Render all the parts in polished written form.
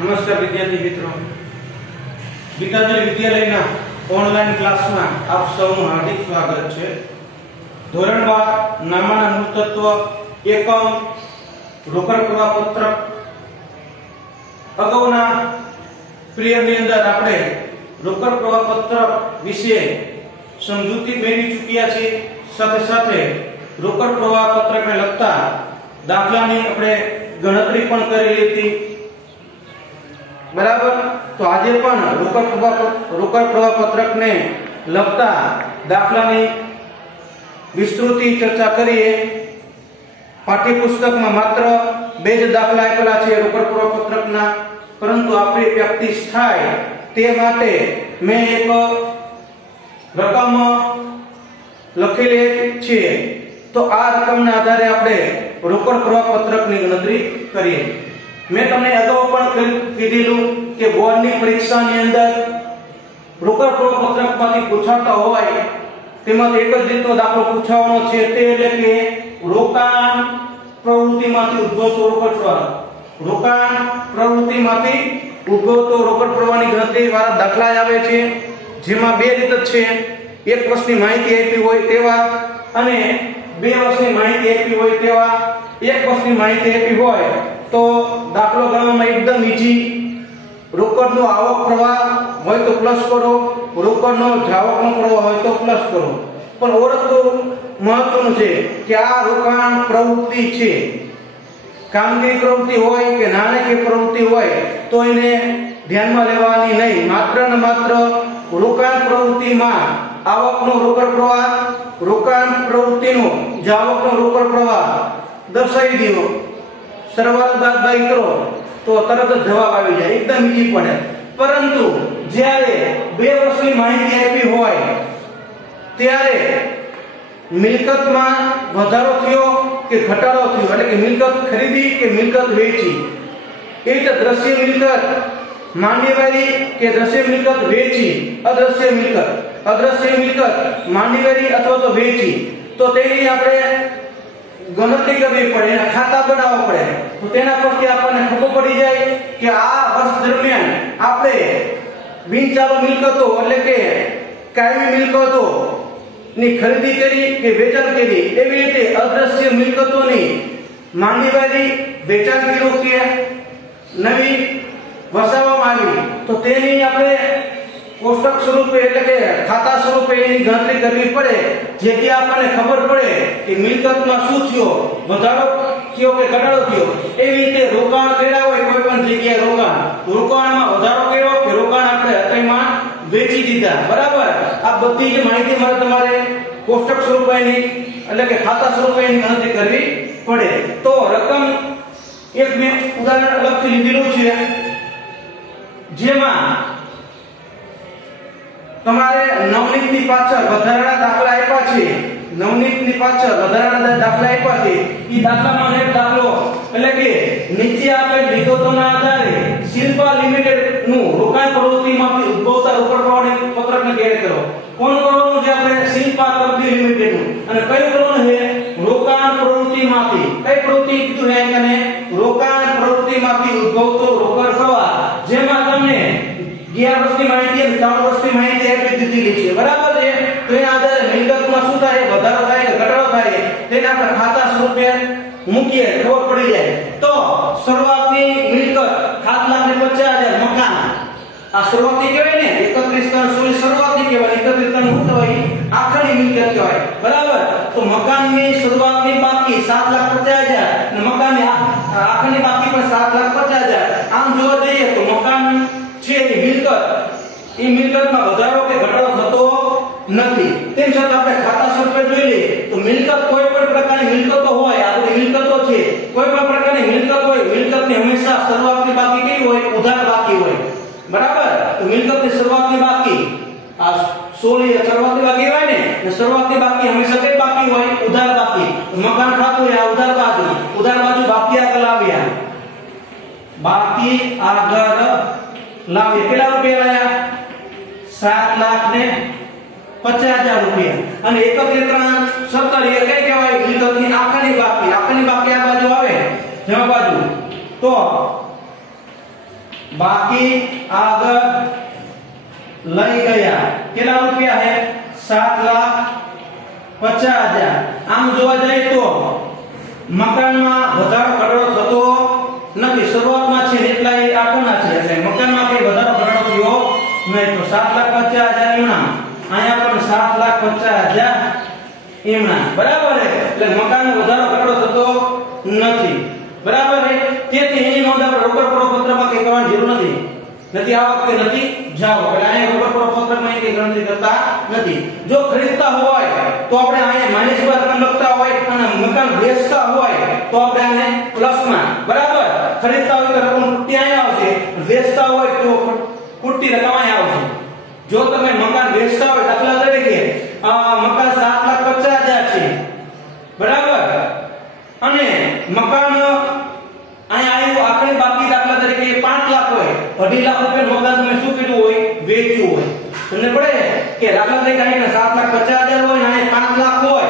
नमस्कार विद्यार्थी मित्रों, गीतांजलि विद्यालयना ऑनलाइन क्लास में आप सबનું हार्दिक स्वागत છે। ધોરણ 12 નામાના મૂળતત્વ એકમ રોકડ પ્રવાહપત્રક અગાઉના પીરિયડની અંદર આપણે રોકડ પ્રવાહપત્રક વિશે સમજૂતી મેળવી ચૂક્યા છીએ। સાથે સાથે રોકડ પ્રવાહપત્રકને લગતા દાખલાની આપણે ગણતરી પણ કરેલી હતી। बराबर। तो आज रोकड़ प्रवाह पत्रक ने लगता दाखला विस्तृति चर्चा करिए। पाठ्यपुस्तक में मात्र 2 दाखला आपेला छे रोकड़ प्रवाह पत्रक ना, परंतु आपणी प्रेक्टिस थाय ते माटे मैं एक रकम लखेली छे। तो आ रकम ना आधारे आपणे रोकड़ प्रवाह पत्रक ની ગણતરી કરીએ। मैं तमने अगाऊ पण कीधेलू के बोर्डनी परीक्षानी अंदर रोकड़ प्रवाह पत्रकमांथी पूछाता होय तेमांथी एक ज रीतनो दाखलो पूछाવાનો છે તે એટલે કે રોકાણ પ્રવૃત્તિમાંથી ઉદ્ભવતો રોકડ પ્રવાહ। રોકાણ પ્રવૃત્તિમાંથી ઉદ્ભવતો રોકડ પ્રવાહની ગણતરી વાળા દાખલા આવે છે, જેમાં 2 રીત છે। એક વર્ષની માહિતી આપી હોય તેવા અને 2 વર્ષની માહિતી આપી હોય તેવા। એક વર્ષની માહિતી આપી હોય तो दाखलो गणવામાં एकदम इजी। रोकड़નો આવક પ્રવાહ હોય તો પ્લસ કરો, રોકડનો જાવકનો પ્રવાહ હોય તો પ્લસ કરો। પણ ઓળખવું મહત્વનું છે કે આ રોકાણ પ્રવૃત્તિ છે। કામગીરી પ્રવૃત્તિ હોય કે નાણાકીય પ્રવૃત્તિ હોય તો એને ધ્યાનમાં લેવાની નહીં। માત્ર ને માત્ર રોકાણ પ્રવૃત્તિમાં આવકનો રોકડ પ્રવાહ, રોકાણ પ્રવૃત્તિનો જાવકનો રોકડ પ્રવાહ દર્શાવી દો। सरवात बादबाकी करो तो तरत जवाब આવી જાય, एकदम इजी પડે। પરંતુ જ્યારે 2 વર્ષની માહિતી આપી હોય ત્યારે મિલકતમાં વધારો થયો કે ઘટાડો થયો, એટલે કે મિલકત ખરીદી કે મિલકત વેચી, એ રીતે દ્રશ્ય મિલકત માંડીવારી કે દ્રશ્ય મિલકત વેચી, અદ્રશ્ય મિલકત માંડીવારી અથવા તો વેચી, તો તેની આપણે गणतरी करवी पड़े, खाता बनाववा पड़े। तो तेना परथी आपने खबर पड़ी जाए कि आ वर्ष दरमियान आपणे बिनचालू मिलकतो એટલે કે કાયમી મિલકતો ની ખરીદી કરી કે વેચાણ કરી, એવી રીતે અદ્રશ્ય મિલકતોની માંડીવારી વેચાણ કર્યું કે નવી વસાવવામાં આવી, તો તેની આપણે कोष्टक स्वरूपे એટલે કે खाता स्वरूपे એની ગણતરી કરવી પડે, જેથી આપણને ખબર પડે કે મિલકતમાં શું થયો, વધારો થયો કે ઘટાડો થયો। એવી રીતે રોકાણ કર્યા હોય કોઈ પણ જગ્યાએ રોકાણમાં વધારો કર્યો કે રોકાણ આપણે હતાઈમાં વેચી દીધા, બરાબર। આ બધી જ માહિતી મારે તમારે કોષ્ટક સ્વરૂપે એની એટલે કે ખાતા સ્વરૂપે એની ગણતરી કરવી પડે। તો રકમ એક મેં ઉદાહરણ અલગથી લીધેલું છે, જેમાં તમારે નવનીતની પાછળ વધારાના દાખલા આપ્યા છે। નવનીતની પાછળ વધારાના દાખલા આપ્યા છે। ઈ દાખલામાં એક દાખલો એટલે કે નીચે આપેલ વિગતોના આધારે શિલ્પા લિમિટેડ નું રોકાણ પ્રવૃત્તિમાંથી ઉદ્ભવતા રોકડ પ્રવાહની પત્રકને તૈયાર કરો। કોણ કરવાનું છે આપણે? શિલ્પા કંપની લિમિટેડ નું। અને કયું કરવાનું છે? રોકાણ પ્રવૃત્તિમાંથી। કઈ પ્રવૃત્તિ કીધું છે એને? રોકાણ પ્રવૃત્તિમાંથી ઉદ્ભવતો રોકડ પ્રવાહ, જેમાં તમને 11 વર્ષની માહિતી અને 4 વર્ષની માહિતી આપી દીધેલી છે, બરાબર છે। તો એના આધારે મિલકતમાં શું થાય, વધારો થાય કે ઘટાડો થાય, તેને આપણે ખાતા સ્વરૂપે મૂકીએ, ખબર પડી જાય। તો શરૂઆતની મિલકત 7,50,000 મકાન, આ શરૂઆતની કહેવાય ને, 31/16 શરૂઆતની કહેવાય, 31 શું કહેવાય? આખરી મિલકત કહેવાય, બરાબર। તો મકાનની શરૂઆતની બાકી 7,50,000 અને મકાનની આખરી બાકી પણ 7,50,000। આમ જોવા જઈએ તો મકાન છે એ મિલકતમાં વધારો કે ઘટાડો થતો નથી। તેમ છતાં આપણે ખાતા સ્વરૂપે જોઈ લઈએ તો મિલકત કોઈ પણ પ્રકારની મિલકતો હોય, આ બધી મિલકતો છે, કોઈ પણ પ્રકારની મિલકત હોય, મિલકતની હંમેશા શરૂઆતની બાકી કેવી હોય? ઉધાર બાકી હોય, બરાબર। તો મિલકતની શરૂઆતની બાકી આ 16 શરૂઆતની બાકી હોય ને, શરૂઆતની બાકી હંમેશા કઈ બાકી હોય? ઉધાર બાકી। મકાન ખાતું હોય, આ ઉધાર બાજુ બાકી આગળ લાવ્યા, બાકી આગળ लावे केला रुपया लाया 7,50,000 रुपया અને 31/17 એ કઈ કહેવાય? મિલકતની આખરી બાકી આ બાજુ આવે જમા બાજુ। તો बाकी आगे लई गया केला रुपया है 7,50,000 आम जोवा जाए तो मकान में વધારો ઘટાડો થતો નથી શરૂઆતમાં છે એટલા એ આપવાના છે એટલે મકાનમાં કઈ વધારો ઘટાડો થયો નહીં તો 7,50,000 ઈમણા અહીંયા પણ 7,50,000 ઈમણા બરાબર છે એટલે મકાનનો વધારો ઘટાડો થતો નથી બરાબર છે તેથી એની નોંધ આપણે રોકડ પ્રપત્રમાં કઈ કરવાની જરૂર નથી આ વખતે નથી જાઓ એટલે અહીંયા રોકડ પ્રપત્રમાં કઈ ગણતરી કરતા નથી જો ખરીદતા હોય તો આપણે અહીંયા માઈનસ માં રકમ લખતા હોય અને મકાન વેચતા હોય તો આપણે આને પ્લસમાં બરાબર ખરીદતા હોય તો રકમ ખૂટી અહીંયા આવશે વેચતા હોય તો ખૂટી રકમ અહીંયા આવશે જો તમે મકાન વેચતા હોય દાખલા તરીકે મકાન 7,50,000 છે બરાબર અને મકાન અહીંયા આવ્યું આખરે બાકી દાખલા તરીકે 5 લાખ હોય 2.5 લાખ રૂપિયા મકાન તમે શું કીધું હોય વેચ્યું હોય તમને પડે કે દાખલા તરીકે અહીંયા 7,50,000 હોય અને 5 લાખ હોય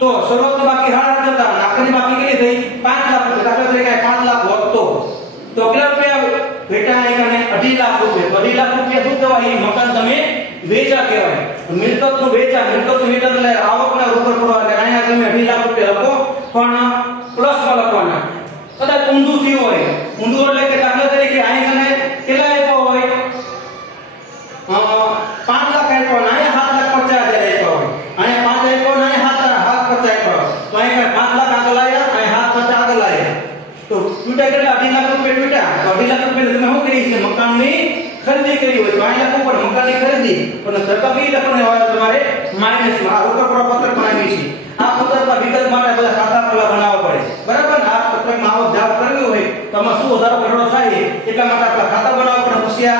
તો શરૂઆતમાં બાકી 8,000 હતા અને આખરી બાકી કેટલી થઈ 5 લાખ રૂપિયા દાખલા તરીકે 5 લાખ હોત તો કેટલા રૂપિયા બેટા અહીંયા 2.5 લાખ રૂપિયા 2.5 લાખ રૂપિયા શું કહેવાય મકાન તમે વેચા કહેવાય મિલકતનું વેચા એટલે આવકના રોકડ પડવા એટલે અહીંયા તમે 2.5 લાખ રૂપિયા લખો પણ પ્લસમાં લખવાના કદાચ ઊંધું થયું હોય ઊંધું એટલે કે દાખલા તરીકે અહીંયા તમે કેટલા આપ્યો હોય 5 લાખ આપ્યો અને અહીંયા 7,50,000 આપ્યો હોય અહીંયા 5 આપ્યો અને અહીંયા 7,50,000 આપ્યો તો અહીંયા 5 લાખ આગળ આવ્યા અહીંયા 7,50,000 આગળ આવ્યા તો ટૂટા કેટલા 2.5 લાખ રૂપિયા ટૂટા તો 2.5 લાખ રૂપિયા તમે શું કરી છે મકાનની ખરીદી કરી હોય તો અહીંયા લખવું પડે મકાનની ખરીદી પણ ધરકા બી લખવાને હોય તમારે માઈનસમાં આ રોકડ પ્રપત્ર બનાવી છે આ પત્રકમાં વિગત માટે બધા ખાતા પેલા બનાવવા પડે બરાબર ને આ પત્રકમાં આવક જાવ કરવી હોય તો આમાં શું વધારો ઘટાડો થાય એટલા માટે આપણા ખાતા બનાવવા પડે પછી આ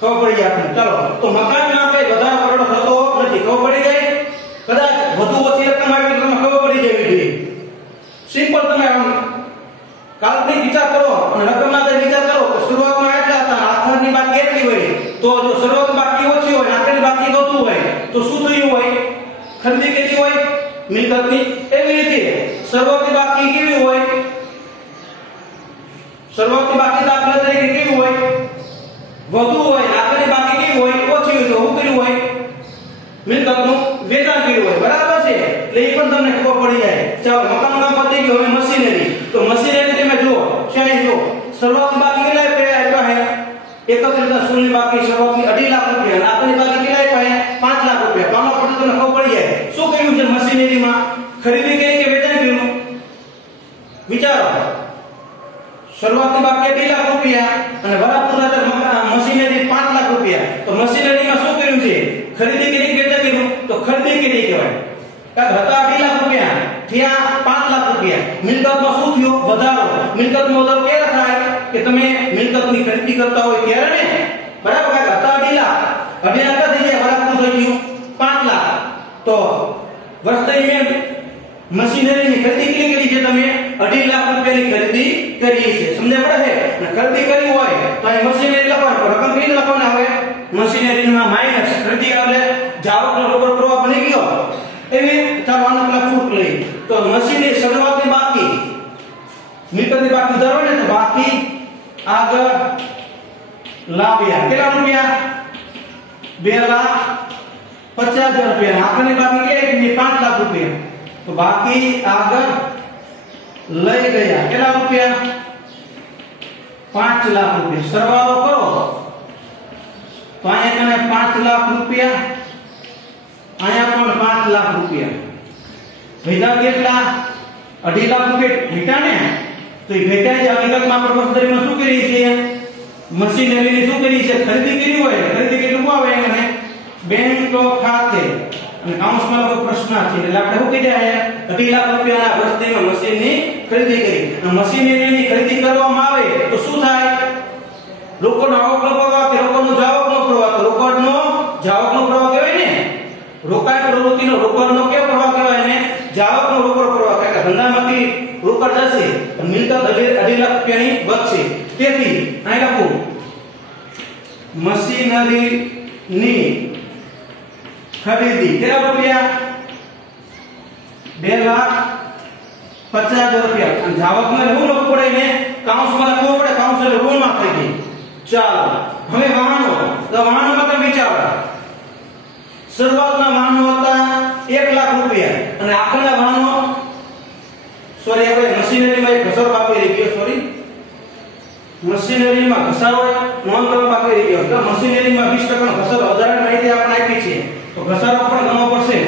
ખબર પડી જાય આપણે ચાલો તો મકાનમાં કઈ વધારો ઘટાડો થતો નથી ખબર પડી ગઈ કદાચ વધુ ઓછી રકમ આવી તો તમને ખબર પડી જવી જોઈએ સિમ્પલ તમે આમ કાલ્પનિક વિચાર કરો અને રકમના જે વિચાર કરો તો શરૂઆતમાં એટલા હતા આખરની બાકી એટલી હોય તો જો શરૂઆત બાકી ઓછી હોય આખરની બાકી વધુ હોય તો શું થયું હોય ખરીદી કેટલી હોય મિલકતની એવી રીતે શરૂઆતની બાકી કેવી હોય શરૂઆતની બાકી દાખલા તરીકે કેવી હોય વધુ હોય આખરની બાકી કેવી હોય ઓછી હોય તો શું કર્યું હોય મિલકતનું વેચાણ કર્યું હોય બરાબર છે એટલે એ પણ તમને ખબર પડી જાય ચાલો મકાનનું કામ પતી ગયું હવે મશીનરી તો મશીનરી તમે જુઓ ક્યાં જો શરૂઆતની બાકી કેટલા આપ્યા છે એકત્રિત શૂન્ય બાકી શરૂઆતની 2.5 લાખ રૂપિયા અને આખરી બાકી કેટલા આપ્યા છે 5 લાખ રૂપિયા કામો પડતો તમને ખબર પડી જાય શું કર્યું છે મશીનરીમાં ખરીદી કરી કે વેચાણ કર્યું વિચારો શરૂઆતની બાકી 2.5 લાખ રૂપિયા અને વરાપુરા મશીનરી 5 લાખ રૂપિયા તો મશીનરીમાં શું કર્યું છે ખરીદી કરી કે વેચાણ કર્યું તો ખરીદી કરી કહેવાય કારણ હતા 2.5 લાખ રૂપિયા થયા 5 લાખ રૂપિયા મિલકતમાં શું થયો વધારો મિલકતનો વધારો ક્યારે થાય કે તમે મિલકતની ખરીદી કરતા હોય ત્યારે ને બરાબર કાકા હતા 2.5 લાખ 2.5 લાખ થઈ જાય વરાપુર થઈ ગયું 5 લાખ તો વર્ષ દરમિયાન મશીનરીની ખરીદી કેટલી કરી છે તમે 2.5 લાખ રૂપિયાની ખરીદી કરી છે સમજે પડે છે અને ખરીદી કરી હોય તો આ મશીનરી લખવાનું રકમ કેટલી લખવાના હવે મશીનરીમાં માઈનસ ખરીદી એટલે જાવકનો રોકડ પ્રવાહ બની ગયો એવી ચાલો આનો પેલા ફૂટ લઈ તો મશીનરી શરૂઆતની બાકી મિલકતની બાકી ધરો ને તો બાકી આગળ લાવ્યા કેટલા રૂપિયા 2,50,000 રૂપિયા આખરની બાકી કેટલી 5 લાખ રૂપિયા તો બાકી આગળ લઈ ગયા કેટલા રૂપિયા 5 લાખ રૂપિયા સરવાળો કરો તો અહીંયા કને 5 લાખ રૂપિયા અહીંયા પણ 5 લાખ રૂપિયા ભેગા કેટલા 2.5 લાખ રૂપિયા ભેટા ને તો એ ભેટા જે હકીકતમાં આપણે વસ્તુમાં શું કરી છે મશીનરીની શું કરી છે ખરીદી કરી હોય ખરીદી કેટલું આવે એને બેંક ખાતે અને કાઉન્સમાં લોકો પ્રશ્ન છે એટલે આપણે શું કીધા છે 2.5 લાખ રૂપિયાના વસ્તુમાં મશીનની ખરીદી કરી અને મશીનરીની ખરીદી કરવામાં આવે તો શું થાય રોકડનો આવકનો પ્રવાહ કે રોકડનો જાવકનો પ્રવાહ તો રોકડનો જાવકનો પ્રવાહ કહેવાય ને રોકાણ પ્રવૃત્તિનો રોકડનો કે પ્રવાહ કહેવાય ને જાવકનો રોકડ પ્રવાહ કે ધંધામાંથી રોકડ જશે અને મિલકત 2.5 લાખ રૂપિયાની વધશે તેથી અહીં લખું મશીનરીની ખરીદી કેટલા રૂપિયા 2,50,000 રૂપિયા અને જાવકમાં શું લખવું પડે ને કાઉન્સમાં લખવું પડે કાઉન્સ એટલે ઋણમાં થઈ ગઈ. ચાલો હવે વાહનો, તો વાહનોમાં તમે વિચારો, શરૂઆતના વાહનો હતા 1 લાખ રૂપિયા અને આખરના વાહનો, સોરી આપણે મશીનરીમાં એક ઘસારો બાકી રહી ગયો, સોરી મશીનરીમાં ઘસારો નોંધ કરવા બાકી રહી ગયો. તો મશીનરીમાં 20% નો ઘસારો વધારે માહિતી આપણે આપી છે, તો ઘસારો પણ ગણવો પડશે.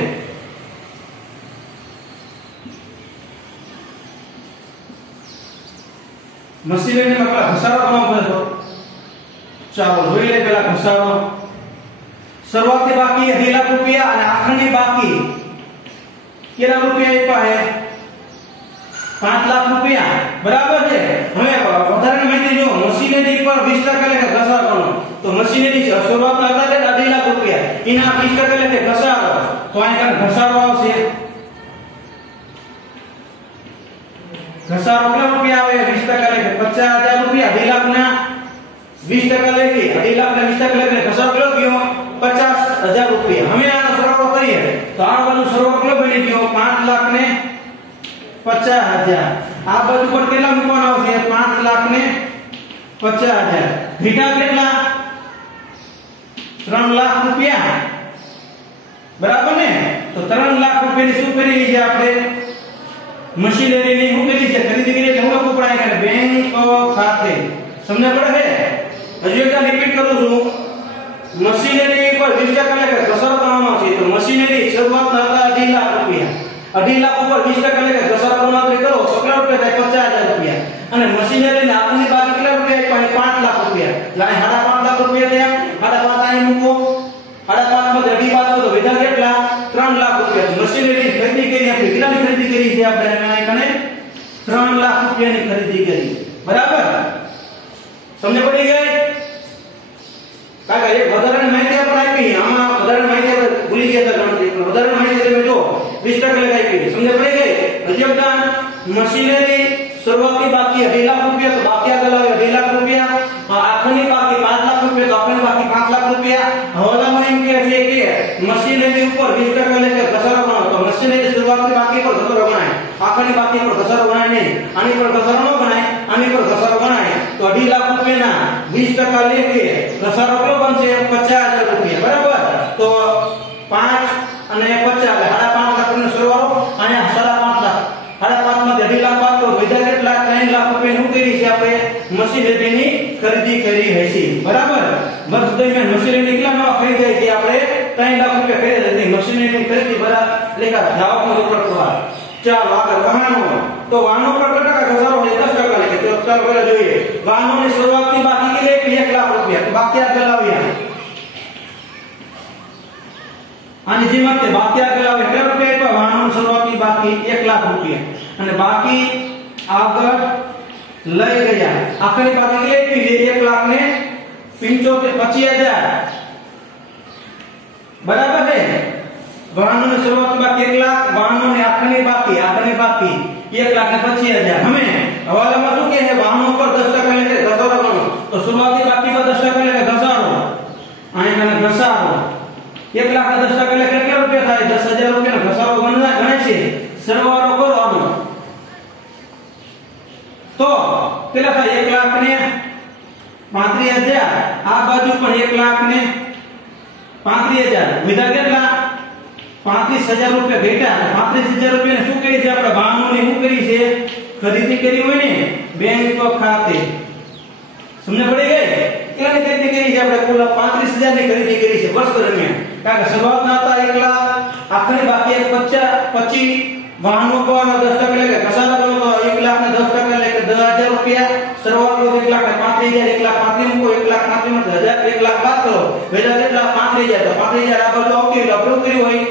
મશીનરીમાં પેલા ઘસારો ગણવો પડશે. ચાલો જોઈ લે પેલા ઘસારો. શરૂઆતી બાકી 2 લાખ રૂપિયા અને આખરની બાકી કેટલા રૂપિયા આપ્યા છે? 5 લાખ રૂપિયા, બરાબર છે. હવે વધારાની માહિતી જો, મશીનરી પર 20% લેખે ઘસારો ગણો, તો મશીનરી શરૂઆતના હતા 2 લાખ રૂપિયા, એના 20% લેખે ઘસારો, તો અહીં ઘસારો આવશે. ઘસારો કેટલા રૂપિયા આવે? 20% લેખે 50,000 રૂપિયા. 2 લાખના 20% લેખે 2 લાખના 20% લેખે ઘસારો કેટલો ગયો? 50,000 રૂપિયા. હવે આનો સરવાળો કરીએ તો આ બાજુ સરવાળો કેટલો બની ગયો? 5,50,000. આ બાજુ પર કેટલા મૂકવાના આવશે? 5,50,000. ઘટા કેટલા? 3 લાખ રૂપિયા, બરાબર ને? તો 3 લાખ રૂપિયાની શું કરી છે આપણે? મશીનરીની શું કરી છે? ખરીદી કરી એટલે હું લખું પડાય કે બેંક ખાતે. સમજ પડે છે? હજુ એકવાર રિપીટ કરું છું. મશીનરી પર 20% લેખે ઘસારો કરવાનો છે, તો મશીનરી શરૂઆતના હતા 2 લાખ રૂપિયા, 2.5 લાખ ઉપર 20% લેખે ઘસારો ગણતરી કરો તો કેટલા રૂપિયા થાય? 50,000 રૂપિયા. અને મશીનરીની આગળની બાજુ કેટલા રૂપિયા? 5 લાખ રૂપિયા. એટલે 5.5 લાખ રૂપિયા થયા. 5.5 અહીં મૂકો, 5.5 માં 2.5 બાદ કરો તો વધ્યા કેટલા? 3 લાખ રૂપિયા. મશીનરી ખરીદી કરી આપણે કેટલાની ખરીદી કરી છે? આપણે કને 3 લાખ રૂપિયાની ખરીદી કરી, બરાબર? સમજ પડી ગઈ? કાકા એક વધારાની માહિતી આપણે આપી, આમાં વધારાની માહિતી આપણે ભૂલી ગયા હતા ગણતરી, પણ વધારાની માહિતી તમે જો 20% લેખે આપી. સમજ પડી ગઈ? હજી એકદમ મશીનરી શરૂઆતી બાકી 2 લાખ રૂપિયા, તો બાકી આગળ આવે 2 લાખ રૂપિયા. આખરની બાકી 5 લાખ રૂપિયા, તો આખરની બાકી 5 લાખ રૂપિયા. હવાલામાં એમ કહે છે કે મશીનરી ઉપર 20% લેખે ઘસારો ગણો, તો મશીનરી શરૂઆતની બાકી પર ઘસારો ગણાય, આખરની બાકી પર ઘસારો ગણાય નહીં. આની પર ઘસારો ન ગણાય, આની પર ઘસારો ગણાય. તો 2.5 લાખ રૂપિયાના 20% લેખે ઘસારો કેટલો બનશે? 50,000 રૂપિયા, બરાબર? તો 5 અને 50 એટલે 5.5 લાખનો સરવાળો. અહીંયા 5.5 લાખ, 5.5 માં 2.5 લાખ બાદ તો વધ્યા કેટલા? 3 લાખ રૂપિયા શું કરી છે આપણે? મશીનરીની ખરીદી કરી હશે, બરાબર? વર્ષ દરમિયાન મશીનરી કેટલા નવા ખરીદાય છે? આપણે 3 લાખ રૂપિયા ખરીદાય છે. મશીનરીની ખરીદી બરાબર લેખા જવાબનો રોકડ પ્રવાહ. ચાલો આગળ વાહનો. તો વાહનો પર કેટલા ઘસારો હોય? 10% લેખે. તો ચાલો પહેલા જોઈએ વાહનોની શરૂઆતની બાકી કેટલી? 1 લાખ રૂપિયા. તો બાકી આગળ લાવ્યા, આની જેમ તે બાકી આગળ આવે કેટલા રૂપિયા આપ્યા? વાહનોની શરૂઆતની બાકી 1 લાખ રૂપિયા અને બાકી આગળ લઈ ગયા. આખરી બાકી કેટલી? 1,75,000, બરાબર છે? વાહનોની શરૂઆતની બાકી 1 લાખ, વાહનોની આખરની બાકી 1,25,000. હવે હવાલામાં શું કહે છે? વાહનો પર 10% લેખે ઘસારો ગણો, તો શરૂઆતની બાકી પર 10% લેખે ઘસારો, અહીં ઘસારો 1 લાખ 10% લેખે કેટલા રૂપિયા થાય? 10,000 રૂપિયાનો ઘસારો ગણાય છે. સરવાળો કરો આનો તો કેટલા થાય? 1,35,000. આ બાજુ પણ 1,35,000. વિધા કેટલા? 35,000 રૂપિયા ઘટ્યા. 35,000 રૂપિયાને શું કરી છે આપણે? વાહનોની શું કરી છે? ખરીદી કરી હોય ને બેંક ખાતે. સમજ પડી ગઈ? કેટલાની ખરીદી કરી છે આપણે? કુલ 35,000 ની ખરીદી કરી છે વર્ષ દરમિયાન. કારણ કે શરૂઆતના હતા 1 લાખ, આખરી બાકી 25 વાહનો પર 10% લેખે ઘસારો ગણો તો 1 લાખ ને 10% લેખે 10,000 રૂપિયા. શરૂઆત 1 લાખ ને 35,000, 1 લાખ 35 મૂકો, 1 લાખ 35 માં 1 લાખ બાદ કરો, વેલા કેટલા? 35,000. તો 35,000 આ બાજુ આવતી એટલે અપરૂવ કર્યું હોય.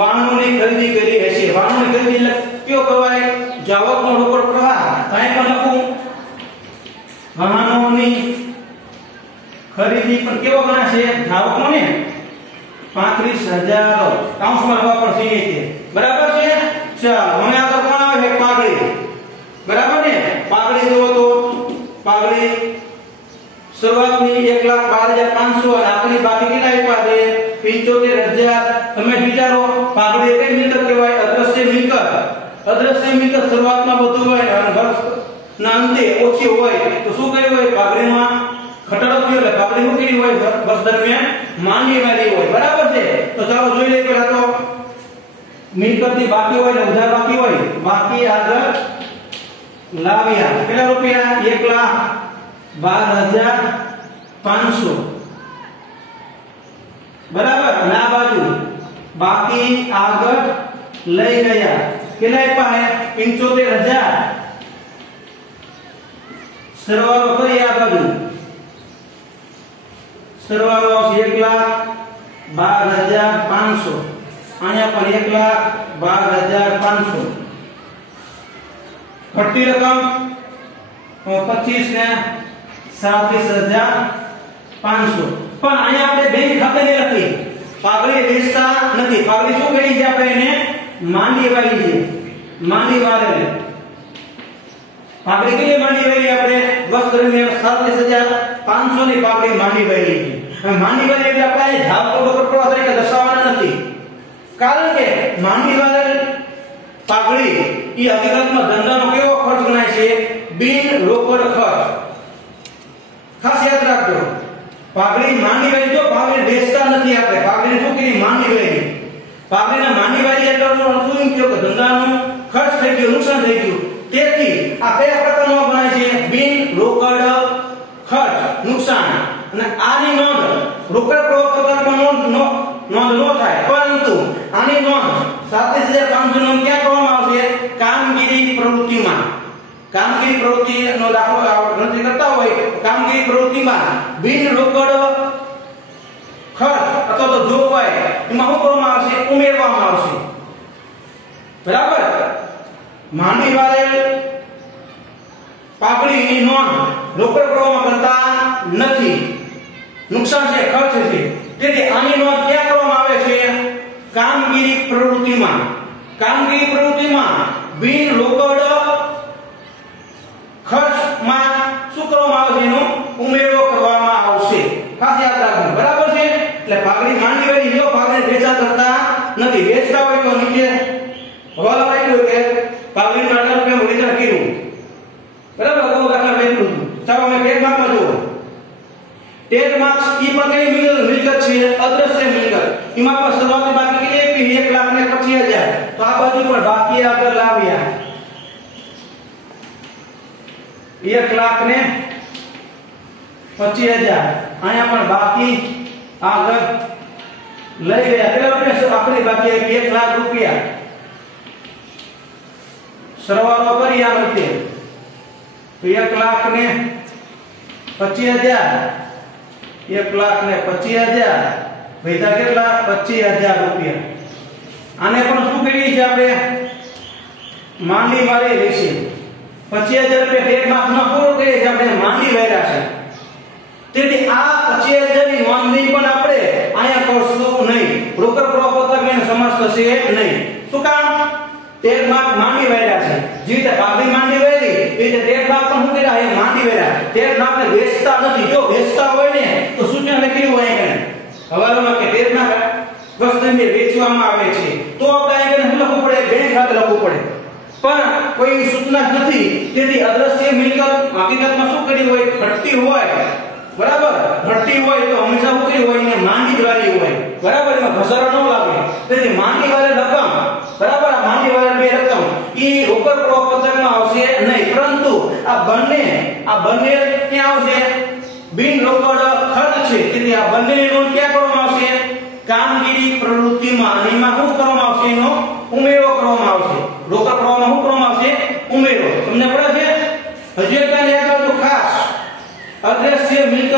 વાહનોની ખરીદી કરી હશે. વાહનોની ખરીદી એટલે કયો કહેવાય? જાવકનો રોકડ પ્રવાહ. અહીં પણ લખું વાહનોની ખરીદી પણ કેવો ગણાશે? જાવકનો ને 35,000 કાઉન્સમાં લખવા પડશે છે, બરાબર છે? ચાલો હવે આગળ કોણ આવે છે? પાઘડી, બરાબર ને? પાઘડી જો તો પાઘડી શરૂઆતની 1,12,500 અને આખરી બાકી કેટલા આપ્યા છે? 75,000. તમે વિચારો પાઘડી કઈ મિલકત કહેવાય? અદ્રશ્ય મિલકત. અદ્રશ્ય મિલકત શરૂઆતમાં વધુ હોય અને વર્ષ ના અંતે ઓછી હોય તો શું કર્યું હોય પાઘડીમાં ઘટાડો થયો એટલે પાઘડી શું કરી હોય વર્ષ દરમિયાન માંડી વાળી હોય બરાબર છે તો ચાલો જોઈ લઈએ પહેલા તો મિલકતની બાકી હોય ને ઉધાર બાકી હોય બાકી આગળ લાવ્યા કેટલા રૂપિયા 1,12,500 બરાબર ના બાજુ બાકી આગળ લઈ ગયા કેટલા આપ્યા 75,000 સરવાળો કરી આ બાજુ સરવાળો 1,12,500 અહીંયા પણ 1,12,500 ઘટતી રકમ 25 ને 37,500 પણ અહીંયા આપણે બેંક ખાતે ને લખી પાઘડી વેચતા નથી પાઘડી શું કરી છે આપણે એને માંડી વાળી છે માંડી વાળેલી પાઘડી કેટલી માંડી વાળી આપણે વર્ષ દરમિયાન 37,500 ની પાઘડી માંડી વાળી છે હવે માંડી વાળી એટલે આપણે જાપ રોકડ તરીકે દર્શાવવાના નથી કારણ કે માંડી વાળેલ પાઘડી ઈ હકીકતમાં ધંધાનો કેવો ખર્ચ ગણાય છે બિન રોકડ ખર્ચ ખાસ યાદ રાખજો પાઘડી માંડી વાળી જો પાઘડી વેચતા નથી આપણે પાઘડી શું કરી માંડી વાળી પાઘડીને માંડી વાળી એટલે શું થયો કે ધંધાનો ખર્ચ થઈ ગયો નુકસાન થઈ ગયું તેથી આ કયા પ્રકારનો ગણાય છે બિન રોકડ ખર્ચ નુકસાન અને આની નોંધ રોકડ પ્રવર્તકમાં નોંધ ન થાય પરંતુ આની નોંધ 37,500 નોંધ ક્યાં કરવામાં આવશે કામગીરી પ્રવૃત્તિમાં કામગીરી પ્રવૃત્તિનો દાખલો ગણતરી કરતા હોય કામગીરી પ્રવૃત્તિમાં બિન રોકડ ખર્ચ અથવા તો જોગવાઈ એમાં શું કરવામાં આવશે ઉમેરવામાં આવશે બરાબર માંડી વાળેલ પાઘડીની નોંધ રોકડ પ્રવાહમાં કરતા નથી નુકસાન છે ખર્ચ છે તેથી આની નોંધ ક્યાં કરવામાં આવે છે કામગીરી પ્રવૃત્તિમાં બિન રોકડ ખર્ચમાં શું કરવામાં આવે છે એનો ઉમેરો કરવામાં આવશે ખાસ યાદ રાખજો બરાબર છે એટલે પાઘડી માંડી વાળી જો પાઘડી વેચા કરતા નથી વેચતા હોય તો નીચે હવાલો રાખ્યો કે પાઘડી આટલા રૂપિયામાં વેચાણ કર્યું બરાબર તો દાખલા વેચું ચાલો અમે ટેગ માર્કમાં જુઓ ટેગ માર્ક્સ ઈ પણ કઈ મિલકત છે અદ્રશ્ય મિલકત એમાં પણ શરૂઆતી બાકી કેટલી 1,25,000 તો આ બાજુ પણ બાકી આગળ લાવ્યા 1,25,000 અહીંયા પણ બાકી આગળ લઈ ગયા કેટલા રૂપિયા આપણી બાકી 1,00,000 રૂપિયા સરવાળો કરી આ રીતે તો 1,25,000 વૈધા કેટલા 25,000 રૂપિયા આને પણ શું કરીએ છીએ આપણે માંડી વાળી રહેશે 25,000 રૂપિયા ટેગ માર્ક ન પૂરો કરીએ છીએ આપણે માંડી વાળ્યા છે તેથી આ 25,000 ની નોંધણી પણ આપણે અહીંયા કરશું નહીં રોકડ પ્રવાહ એને સમાસ થશે નહીં શું કામ ટેગ માર્ક માંડી વાળ્યા છે જે રીતે પાઘડી માંડી વાળી એ રીતે ટેગ માર્ક પણ શું કર્યા એ માંડી વાળ્યા ટેગ માર્ક ને વેચતા નથી જો વેચતા હોય ને તો સૂચના લખેલું હોય કે હવાલામાં કે ટેગ માર્ક વસ્તુને વેચવામાં આવે છે તો આપણે અહીંયા શું લખવું પડે બેંક ખાતે લખવું પડે પણ કોઈ સૂચના નથી તેથી અદ્રશ્ય મિલકત હકીકતમાં શું કરી હોય ઘટતી હોય બરાબર ઘટતી હોય તો હંમેશા શું કરી હોય એને માંડી વાળી હોય બરાબર એમાં ઘસારો ન લાગે તેથી માંડી વાળી રકમ બરાબર આ માંડી વાળી બે રકમ ઈ રોકડ પ્રવાહ પત્રકમાં આવશે નહીં પરંતુ આ બંને ક્યાં આવશે બિન રોકડ ખર્ચ છે તેથી આ બંનેની નોંધ ક્યાં કરવામાં આવશે કામગીરી પ્રવૃત્તિમાં અને એમાં શું કરવામાં આવશે એનો ઉમેરો કરવામાં આવશે રોકડ પ્રવાહમાં શું કરવામાં આવશે ઉમેરો તમને પડે છે હજી એક યાદ રાખજો ખાસ અદ્રશ્ય મિલકત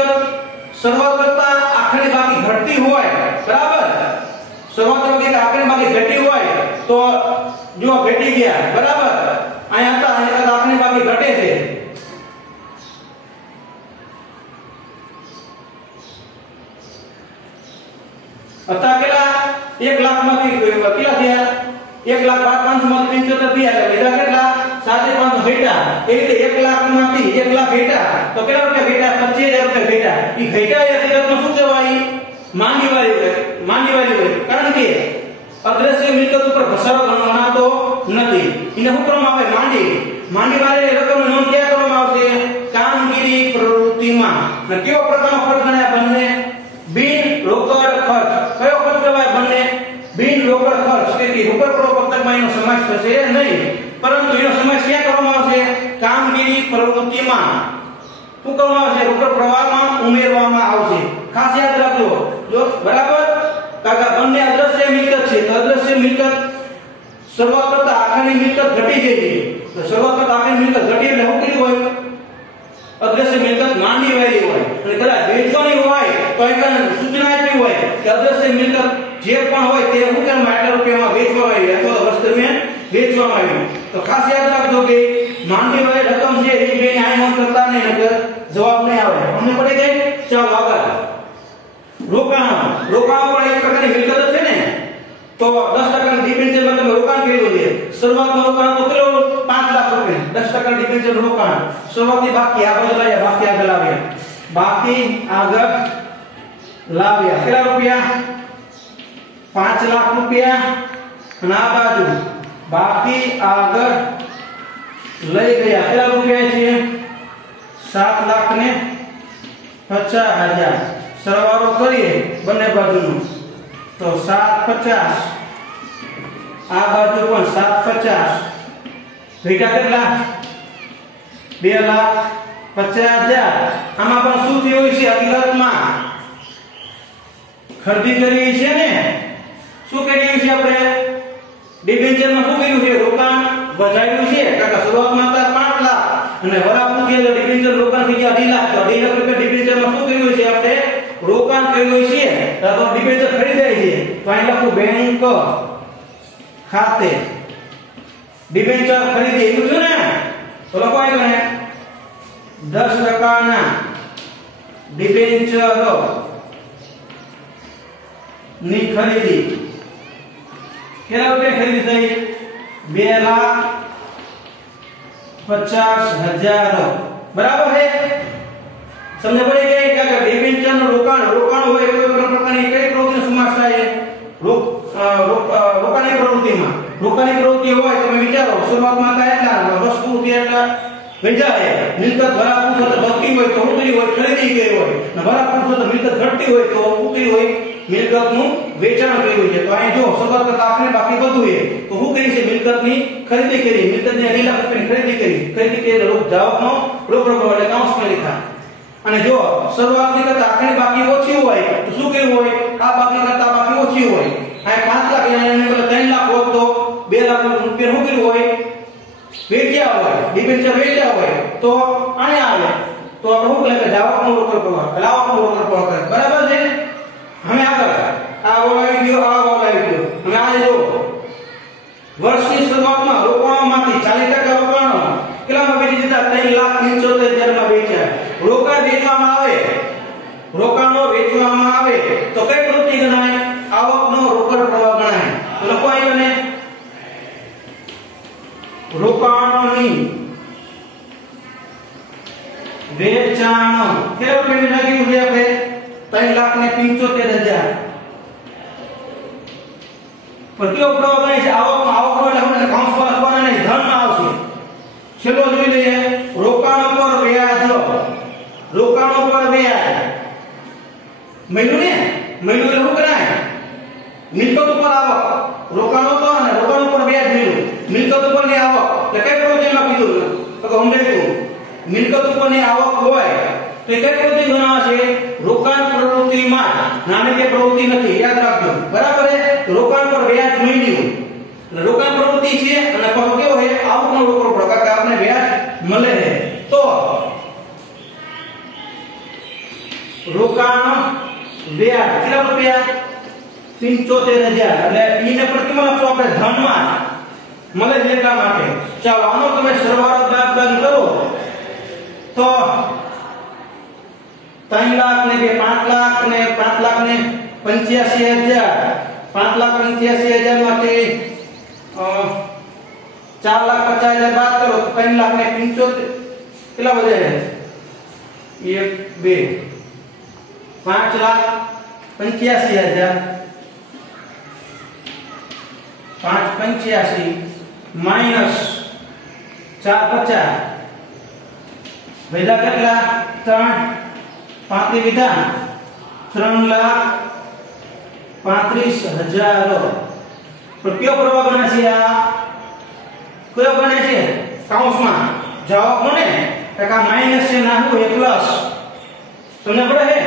શરૂઆત કરતા આખરે બાકી ઘટતી હોય બરાબર શરૂઆત કરતા આખરે બાકી ઘટી હોય તો જો ઘટી ગયા બરાબર અહીંયા હતા અહીંયા આખરે બાકી ઘટે છે અત્યારે કેટલા 1,00,000 માંથી કેટલા થયા 1,12,500 માંથી 75 થયા એટલે કેટલા 7,500 ઘટ્યા એ રીતે 1,00,000 માંથી 1,00,000 ઘટ્યા તો કેટલા રૂપિયા ઘટ્યા 25,000 રૂપિયા ઘટ્યા ઈ ઘટ્યા એ હકીકતમાં શું કહેવાય માંડી વાળી હોય કારણ કે અદ્રશ્ય મિલકત ઉપર ઘસારો ગણવાનો નથી એને શું કરવામાં આવે માંડી વાળી રકમની નોંધ ક્યાં માં અને કેવો પ્રકારનો ખર્ચ ગણાય બંને બિન રોકડ ખર્ચ કયો ખર્ચ કહેવાય બંને બિન રોકડ ખર્ચ તેથી રોકડ પ્રવૃત્તિમાં એનો સમાવેશ થશે નહીં પરંતુ એનો સમાવેશ ક્યાં કરવામાં આવશે કામગીરી પ્રવૃત્તિમાં શું કરવામાં આવશે રોકડ પ્રવાહમાં ઉમેરવામાં આવશે ખાસ યાદ રાખજો જો બરાબર કાકા બંને અદ્રશ્ય મિલકત છે તો અદ્રશ્ય મિલકત શરૂઆત કરતા આખાની મિલકત ઘટી ગઈ છે તો શરૂઆત કરતા આખાની મિલકત ઘટી એટલે શું કર્યું હોય અદ્રશ્ય મિલકત માંડી વાળી હોય અને કદાચ વેચવાની હોય તો એને સૂચના આપી હોય કે અદ્રશ્ય મિલકત જે પણ હોય તે હું કેમ આટલા રૂપિયામાં વેચવામાં આવી અથવા વર્ષ દરમિયાન વેચવામાં આવી તો ખાસ યાદ રાખજો કે માંડી વાળી રકમ છે એ બે આઈ નોંધ કરતા નહીં નકર જવાબ નહીં આવે અમને પડી ગઈ ચાલો આગળ રોકાણ પણ એક પ્રકારની મિલકત છે ને તો 10% ડિબેન્ચરમાં તમે રોકાણ કર્યું છે શરૂઆતમાં રોકાણ તો કેટલો 5 લાખ રૂપિયા 10% ડિબેન્ચર રોકાણ શરૂઆતની બાકી આગળ લાવ્યા બાકી આગળ લાવ્યા કેટલા રૂપિયા 5 લાખ રૂપિયા અને આ બાજુ બાકી આગળ લઈ ગયા કેટલા રૂપિયા છે 7,50,000 સરવાળો કરીએ બંને બાજુનો તો 750 આ બાજુ પણ 750 ભેગા કેટલા 2,50,000 આમાં પણ શું થયું છે હકીકતમાં ખરીદી કરી છે ને શું કર્યું છે આપણે ડિબેન્ચરમાં શું કર્યું છે રોકાણ વધાર્યું છે કાકા શરૂઆતમાં હતા 5 લાખ અને વરાપું છે તો ડિબેન્ચર રોકાણ થઈ ગયા 2.5 લાખ તો 2 લાખ રૂપિયા ડિબેન્ચરમાં શું કર્યું છે આપણે રોકાણ કર્યું છે તો ડિબેન્ચર ખરીદાય છે તો અહીં લખું બેંક ખાતે ડિબેન્ચર ખરીદી એવું છે ને તો લખો અહીં મને 10% ના ડિબેન્ચર ની ખરીદી કેટલા રૂપિયા ખરીદી થઈ 2,50,000 બરાબર છે સમજ પડી ગઈ કે ડિબેન્ચર નું રોકાણ હોય કોઈ પ્રકારની કઈ પ્રવૃત્તિનો સમાવેશ થાય રોકાણની પ્રવૃત્તિ હોય તમે વિચારો શરૂઆતમાં હતા એટલા વસ્તુ એટલા વેચાય મિલકત વરાપું થતો વધતી હોય તો ઉતરી હોય ખરીદી કરી હોય અને વરાપું થતો મિલકત ઘટતી હોય તો ઉતરી હોય મિલકતનું વેચાણ કર્યું છે તો અહીં જો શરૂઆત કરતા આપણે બાકી બધું છે તો શું કરી છે મિલકતની ખરીદી કરી મિલકતની 2 લાખ રૂપિયાની ખરીદી કરી જાવકનો રોકડ પ્રવાહ એટલે કાઉન્સમાં લખ્યા અને જો શરૂઆતની કરતા આખરી બાકી ઓછી હોય તો શું કર્યું હોય આ બાકી કરતા બાકી ઓછી હોય આ 5 લાખ એને બદલે 3 લાખ હોત તો 2 લાખ રૂપિયા શું કર્યું હોય વેચ્યા હોય ડિબેન્ચર વેચ્યા હોય તો આને આવે તો આપણે શું કહે કે જાવકનો રોકડ પ્રવાહ લાવકનો રોકડ પ્રવાહ કરે બરાબર છે હવે આગળ આ ઓલાવી ગયો હવે આ જો વર્ષની શરૂઆતમાં રોકાણોમાંથી 40% રોકાણો કેટલામાં વેચી દીધા 3,75,000 માં વેચ્યા રોકાણો વેચવામાં આવે તો કઈ પ્રવૃત્તિ ગણાય આવકનો રોકડ પ્રવાહ ગણાય તો લખો અહીં મને રોકાણોની વેચાણ કેટલા રૂપિયા લાગ્યું છે આપણે 3,75,000 પર કેવો પ્રવાહ ગણાય છે આવકનો એટલે કાઉન્સમાં લખવાના નહીં ધનમાં આવશે છેલ્લો જોઈ લઈએ રોકાણો પર વ્યાજ મળ્યું એટલે શું કરાય મિલકત ઉપર આવક રોકાણો તો અને રોકાણ ઉપર વ્યાજ મળ્યું મિલકત ઉપરની આવક એટલે કઈ પ્રવૃત્તિમાં કીધું તો સમજાયું મિલકત ઉપરની આવક હોય તો એ કઈ પ્રવૃત્તિ ગણાશે રોકાણ પ્રવૃત્તિમાં નાની પ્રવૃત્તિ નથી યાદ રાખજો બરાબર છે રોકાણ પર વ્યાજ મળ્યું એટલે રોકાણ પ્રવૃત્તિ છે અને પાછો કેવો છે આવકનો રોકડ પ્રકાર કે આપણે વ્યાજ મળે છે તો રોકાણ વ્યાજ કેટલા રૂપિયા 75,000 એટલે ઈને પર કેમ આપશો આપણે ધનમાં મળે છે એટલા માટે ચાલો આનો તમે સરવાળો બાદબાકી કરો તો 3 લાખ ને 5 લાખ ને 5,85,000 5,85,000 માંથી 4,50,000 બાદ કરો તો 3,75,000 કેટલા વધે 1 2 5,85,000 5,85 માઈનસ 4,50 વેદા કેટલા 3 35 વિધાન 3,35,000 તો કયો પ્રવાહ બને છે આ કયો બને છે કૌંસમાં જવાબ બને કે માઈનસ છે ના હું એ પ્લસ તમને પડે છે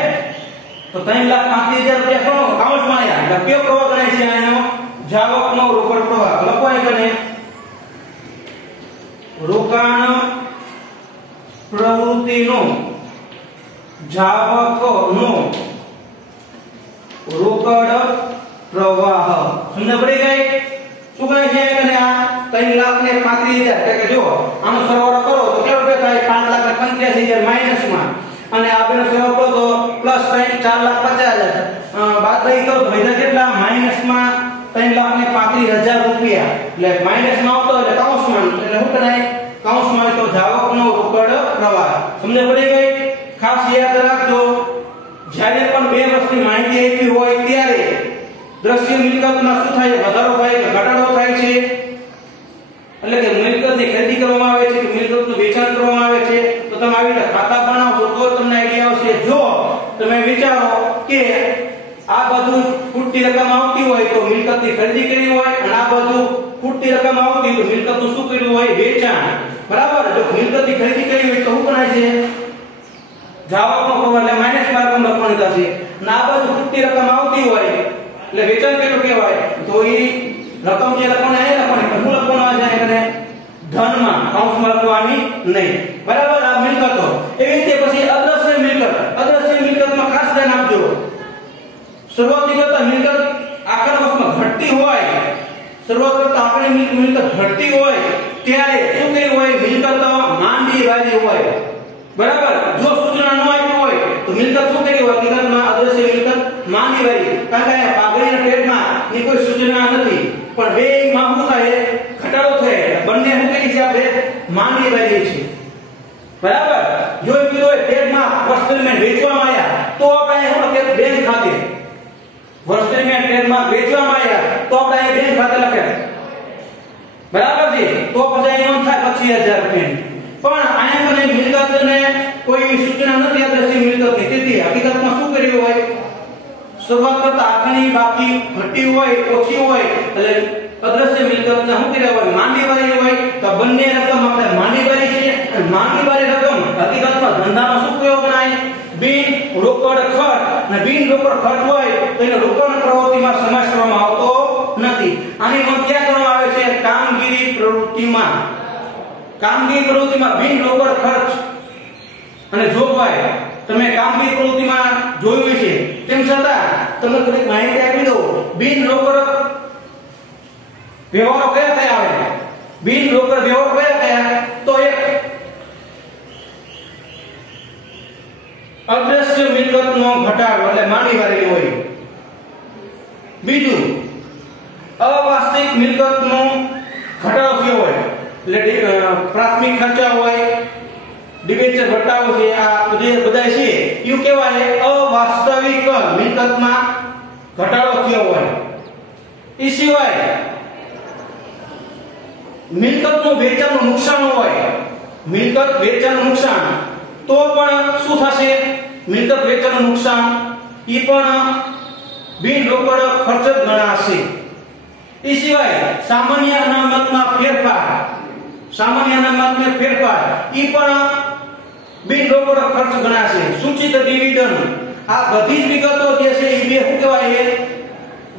તો 3,35,000 રૂપિયા કોનો કૌંસમાં આયા એટલે કયો પ્રવાહ બને છે આનો જાવકનો રોકડ પ્રવાહ લખો અહીં કને રોકાણ પ્રવૃત્તિનો જાવકનો રોકડ પ્રવાહ સમજ પડી ગઈ શું કહે છે કે આ 3,35,000 એટલે કે જો આનો સરવાળો કરો તો કેટલો થાય 5,85,000 માઈનસ માં અને આ બેનો સરવાળો કરો તો પ્લસ 4,50,000 બાદ થઈ તો વધ્યા કેટલા માઈનસ માં 3,35,000 રૂપિયા એટલે માઈનસ માં આવતો એટલે કૌંસમાં એટલે શું કરાય કૌંસમાં તો જાવકનો રોકડ પ્રવાહ સમજ પડી ગઈ ખાસ યાદ રાખજો જ્યારે પણ બે વસ્તુની માહિતી આપી હોય ત્યારે દ્રશ્ય મિલકતમાં શું થાય વધારો થાય કે ઘટાડો થાય છે એટલે કે મિલકતની ખરીદી કરવામાં આવે છે કે મિલકતનું વેચાણ કરવામાં આવે છે તો તમે આવી રીતે ખાતા બનાવશો તો તમને આઈડિયા આવશે જો તમે વિચારો કે આ બધું ખૂટતી રકમ આવતી હોય તો મિલકતની ખરીદી કરી હોય અને આ બધું ખૂટતી રકમ આવતી તો મિલકતનું શું કર્યું હોય વેચાણ બરાબર જો મિલકતની ખરીદી કરી હોય તો શું ગણાય છે જાવકનો પ્રવાહ એટલે માઈનસ માં રકમ લખવાની થશે અને આ બધું ખૂટતી રકમ આવતી હોય એટલે વેચાણ કેટલું કહેવાય તો એ રકમ જે લખવાની એ લખવાની પણ હું લખવાનું આવે છે ધનમાં કૌંસમાં લખવાની નહીં બરાબર આ મિલકતો એવી રીતે પછી અદ્રશ્ય મિલકતમાં ખાસ ધ્યાન આપજો શરૂઆતની કરતા મિલકત આખા વર્ષમાં ઘટતી હોય શરૂઆત કરતા આખરી મિલકત ઘટતી હોય ત્યારે શું કર્યું હોય મિલકત માંડી વાળી હોય બરાબર જો સૂચના ન આપી હોય તો મિલકત શું કરી હોય હકીકતમાં અદ્રશ્ય મિલકત માંડી વાળી કારણ કે પાગડીના પેટમાં ની કોઈ સૂચના નથી પણ બે માં શું થાય ઘટાડો થાય બંને શું કરી છે આપણે માંડી વાળી છે બરાબર જો એ કીધું હોય પેટમાં વર્ષ દરમિયાન વેચવામાં આવ્યા તો આપણે શું લખે બેંક ખાતે વર્ષ દરમિયાન પેટમાં વેચવામાં આવ્યા તો આપણે બેંક ખાતે લખે બરાબર છે તો પછી નોંધ થાય 25,000 રૂપિયા પણ આયા મને મિલકતને કોઈ સૂચના નથી અદ્રશ્ય મિલકતની તેથી હકીકતમાં શું કર્યું હોય શરૂઆત કરતા આખરી બાકી ઘટી હોય ઓછી હોય એટલે અદ્રશ્ય મિલકતને શું કર્યા હોય માંડીવાળી હોય તો બંને રકમ આપણે માંડીવાળી છે અને માંડીવાળી રકમ હકીકતમાં ધંધામાં શું કયો ગણાય બિન રોકડ ખર્ચ અને બિન રોકડ ખર્ચ હોય તો એને રોકડ પ્રવૃત્તિમાં સમાવેશ કરવામાં આવતો નથી આની નોંધ ક્યાં કરવામાં આવે છે કામગીરી પ્રવૃત્તિમાં બિન રોકડ ખર્ચ અને જોગવાઈ તમે કામગીરી પ્રવૃત્તિમાં જોયું છે તેમ છતાં તમને થોડીક માહિતી આપી દઉં બિન રોકડ વ્યવહારો કયા કયા આવે બિન રોકડ વ્યવહારો કયા કયા તો એક અદ્રશ્ય મિલકતનો ઘટાડો એટલે માંડી વાળી હોય બીજું અવાસ્તવિક મિલકતનો ઘટાડો થયો હોય એટલે પ્રાથમિક ખર્ચા હોય ડિબેન્ચર વટાવો છે આ બધા છે એ કહેવાય અવાસ્તવિક મિલકતમાં ઘટાડો થયો હોય એ સિવાય મિલકતનું વેચાણનું નુકસાન હોય મિલકત વેચાણનું નુકસાન તો પણ શું થશે મિલકત વેચાણનું નુકસાન એ પણ બિન રોકડ ખર્ચ જ ગણાશે એ સિવાય સામાન્ય અનામતમાં ફેરફાર ઈ પણ બિન રોકડ ખર્ચ ગણાશે સૂચિત ડિવિડન્ડ આ બધી જ વિગતો જે છે એ બે શું કહેવાય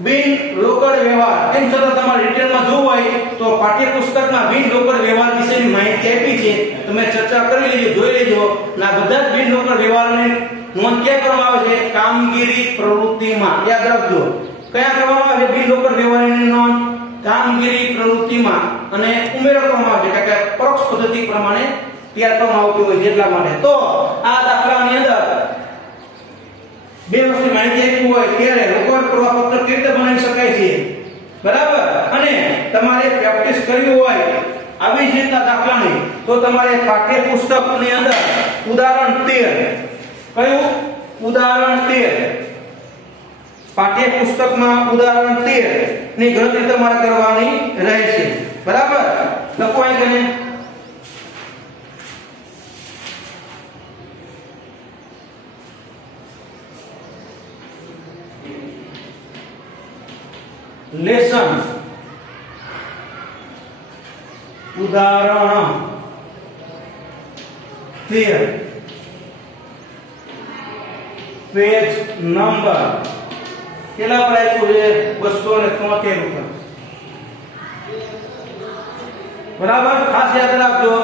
બિન રોકડ વ્યવહાર એમ છતાં તમારે ડિટેલમાં જોવું હોય તો પાઠ્યપુસ્તકમાં બિન રોકડ વ્યવહાર વિશેની માહિતી આપી છે તમે ચર્ચા કરી લેજો જોઈ લેજો ના બધા જ બિન રોકડ વ્યવહારની નોંધ ક્યાં કરવામાં આવે છે કામગીરી પ્રવૃત્તિમાં યાદ રાખજો કયા કરવામાં આવે બિન રોકડ વ્યવહારની નોંધ કામગીરી પ્રવૃત્તિમાં અને ઉમેરો કરવામાં આવે છે કે પરોક્ષ પદ્ધતિ પ્રમાણે તૈયાર કરવામાં આવતી હોય જેટલા માટે તો આ દાખલાની અંદર બે વસ્તુ માહિતી આપી હોય ત્યારે રોકડ પ્રવાહ પત્રક કેવી રીતે બનાવી શકાય છે બરાબર અને તમારે પ્રેક્ટિસ કરવી હોય આવી જ રીતના દાખલાની તો તમારે પાઠ્યપુસ્તકની અંદર ઉદાહરણ 13 કયું ઉદાહરણ 13 પાઠ્યપુસ્તકમાં ઉદાહરણ 13 ની ગણતરી તમારે કરવાની રહેશે બરાબર લખો અહીં કને લેસન ઉદાહરણ 13 પેજ નંબર કેટલા પર આપ્યું છે 273 ઉપર બરાબર ખાસ યાદ રાખજો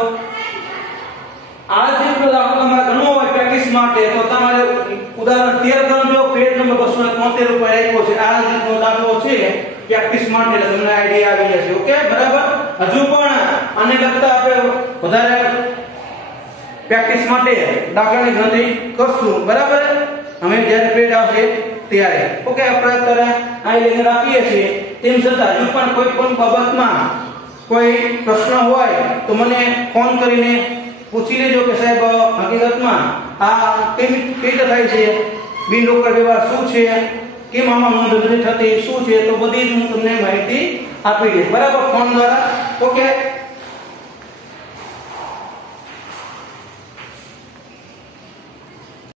આ જે દાખલો તમારે ગણવો હોય પ્રેક્ટિસ માટે તો તમારે ઉદાહરણ 13 ગણજો પેજ નંબર 273 ઉપર આપ્યો છે આ રીતનો દાખલો છે પ્રેક્ટિસ માટે એટલે તમને આઈડિયા આવી જશે ઓકે બરાબર હજુ પણ આને લગતા આપણે વધારે પ્રેક્ટિસ માટે દાખલાની ગણતરી કરશું બરાબર અમે જ્યારે પેજ આવશે ત્યારે ઓકે આપણે અત્યારે આ લઈને રાખીએ છીએ તેમ છતાં હજુ પણ કોઈ પણ બાબતમાં કોઈ પ્રશ્ન હોય તો મને ફોન કરીને પૂછી લેજો કે સાહેબ હકીકતમાં આ કેવી રીતે થાય છે બિન રોકડ વ્યવહાર શું છે કેમ આમાં નોંધ નથી થતી શું છે તો બધી હું તમને માહિતી આપી દઈશ બરાબર ફોન દ્વારા ઓકે